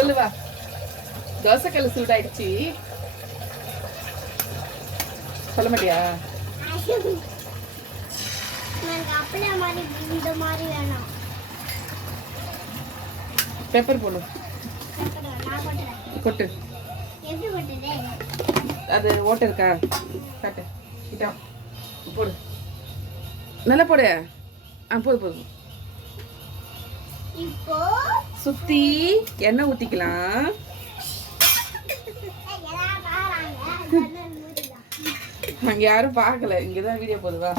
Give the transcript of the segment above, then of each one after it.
சொல்லுவா. தோசைக்கல் சூடாயிடுச்சு. சொல்ல மாட்டியா? பெப்பர் போடு. கொட்டு. அது ஓட்ட இருக்கா? காட்டு. இதா போடு. நல்லா போடு. போதும். இப்போ சுத்தி எண்ணெய் ஊத்திக்கலாம். அங்க யாரும் பார்க்கல, இங்கதான் வீடியோ போதுவா.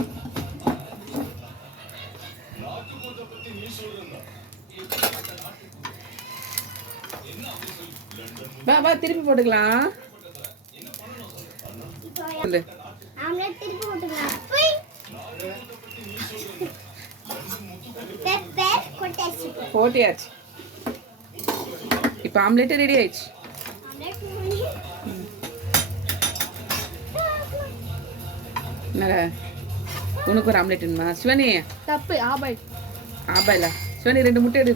வா திருப்பி போட்டுக்கலாம். போட்டியாச்சு. இப்ப ஆம்லெட் ரெடி ஆயிடுச்சு. உனக்கு ஒரு ஆம்லெட் வேணுமா சிவனி? தப்பு. ஆபாயில சிவனி 2 முட்டை எடு.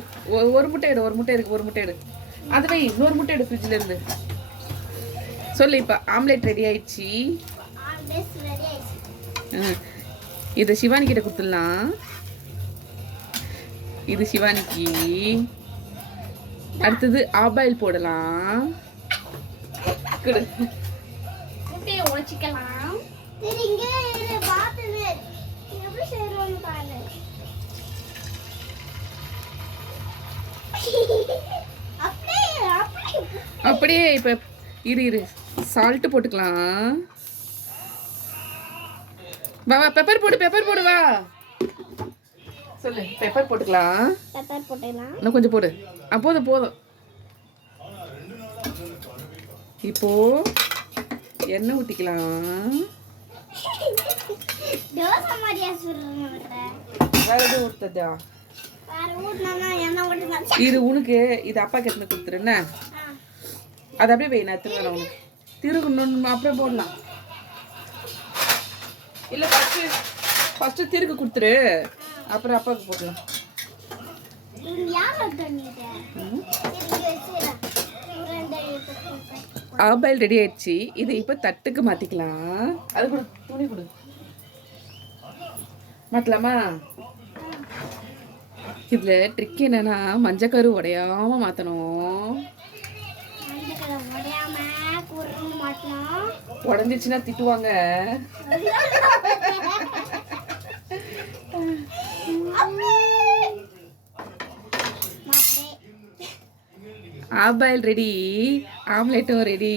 ஒரு முட்டை எடு. ஒரு முட்டை இருக்கு. ஒரு முட்டை எடு. அது வை. இன்னொரு முட்டை எடு ஃப்ரிட்ஜ்ல இருந்து. சொல்லு. இப்ப ஆம்லெட் ரெடி ஆயிடுச்சு. இதை சிவானி கிட்ட கொடுத்துடலாம். இது சிவானிக்கு. அடுத்தது ஆபாயில் போடலாம். உடைச்சிக்கலாம். அப்படியே இப்ப இரு சால்ட் போட்டுக்கலாம். வா பெப்பர் போடு வா. சொல்லு. பெப்பர் போட்டுக்கலாம். இன்னும் கொஞ்சம் போடு. போதும். இப்போ எண்ணெய் ஊத்திக்கலாம். வேற எதுவும் ஊத்ததா? இது உனக்கு. இது அப்பா கிட்ட கொடுத்துருன்னு. அது அப்படியே வை. நான் திருவண்ணா உனக்கு திருகணும். அப்படியே போடலாம். இல்லை ஃபர்ஸ்ட் திருகு கொடுத்துரு. அப்புறம் அப்பாவுக்கு போடலாம். ஆபாயில் ரெடி ஆயிடுச்சு. இதை இப்போ தட்டுக்கு மாத்திக்கலாம். அது கொடு. துணி கொடு. மாத்தலாமா? இதுல ட்ரிக் என்னன்னா மஞ்சக்கரு உடையாம மாத்தணும். உடஞ்சிச்சுன்னா திட்டுவாங்க. Half boil ready. ஆம்லெட்டும் ரெடி.